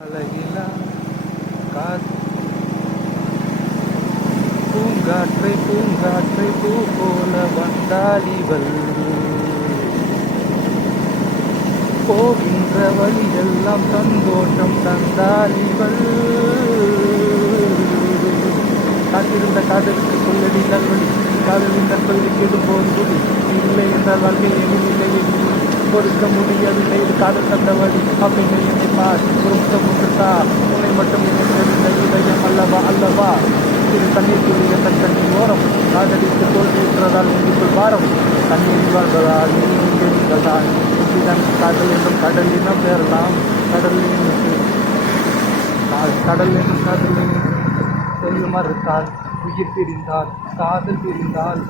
அழகிலா காத் பூங்காற்றை பூங்காற்றை பூ போல வந்தாலிவள் போகின்ற வழியெல்லாம் சந்தோஷம் தந்தாலிவள் காத்திருந்த காதலுக்கு சொல்லடி நல்வழி காதலின் நற்பகுதி கெடும்போது குடி இல்லை என்றால் வாழ்க்கை எண்ணில்லை பொறுக்க முடியவில்லை இது காதல் தந்த வழி அப்படின்னு நினைப்பார் ஒரு முத்தம் முட்டா உன்னை மட்டும் நினைத்த இதயம் அல்லவா அல்லவா இது தண்ணீர் துளிய தன் கண்ணீர் ஓரம் காதலித்து தோல்வியுற்றதால் நெஞ்சுக்குள் பாரம் தண்ணீர் வாழ்வதால் நீங்கதால் இதுதான் காதல் என்றும் கடலினம் பெறலாம் கடல் என்னும் காதல் சொல்ல மறுத்தால் உயிர் பிரிந்தால் காதல் பிரிந்தால்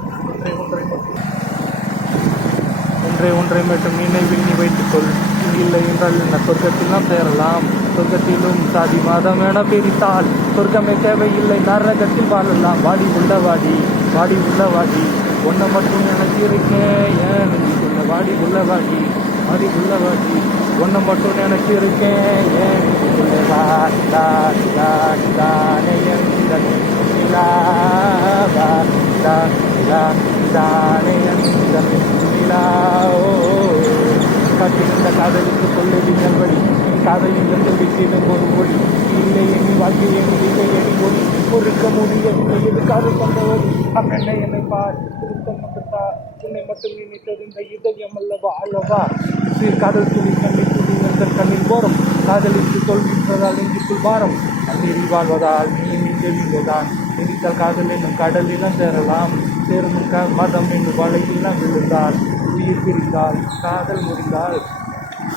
ஒன்றை மட்டும் நினைவில் நீ வைத்துக்கொள் இல்லை என்றால் இந்த சொர்க்கத்திலும் சேரலாம் சொர்க்கத்திலும் சாதி மாதம் என பிரித்தால் சொர்க்கமே தேவையில்லை நரகத்தில் வாழலாம் வாடி உள்ளவாடி ஒன்றை மட்டும் எனக்கு இருக்கேன் ஏன் சொல்ல வாடி உள்ளவாடி ஒன்றை மட்டும் எனக்கு இருக்கேன் ஏன் காத்திருந்த காதலுக்கு சொல்லடி நல்வழி காதலில் சொல்லிக்கிடும் ஒரு மொழி இல்லை எண்ணி வாழ்க்கை எண்ணில்லை எடி மொழி பொறுக்க முடியவில்லை இது காதல் கொண்டவழி அப்பெண்ணை என்னை பார் திருத்தம் மட்டுத்தா உன்னை மட்டும் நினைத்தது இந்த இதயம் அல்லவா அல்லவா காதல் துளி கண்ணீர் துளி எங்கள் கண்ணில் போரும் காதலிற்கு தோல்வின்றதால் நெஞ்சுக்குள் பாரம் கண்ணீரில் வாழ்வதால் நீ நெஞ்செழுந்ததான் நெறித்தால் காதல் என்னும் கடலிலும் சேரலாம் சேரும் மதம் என்னும் வலையிலாம் விழுந்தால் உயிர் பிரிந்தால் காதல் முறிந்தால்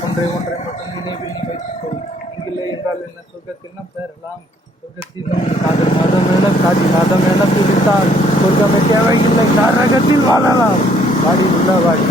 ஒன்றை மட்டும் நினைவில் நீ வைத்துக்கொள் இங்கில்லை என்றால் என்ன சொர்க்கத்திலும் பெறலாம் சொர்க்கத்திலும் காதல் மதம் என சாதி மதம் என பிரித்தால் சொர்க்கமே தேவையில்லை நரகத்தில் வாழலாம் வாடி உள்ளவாடி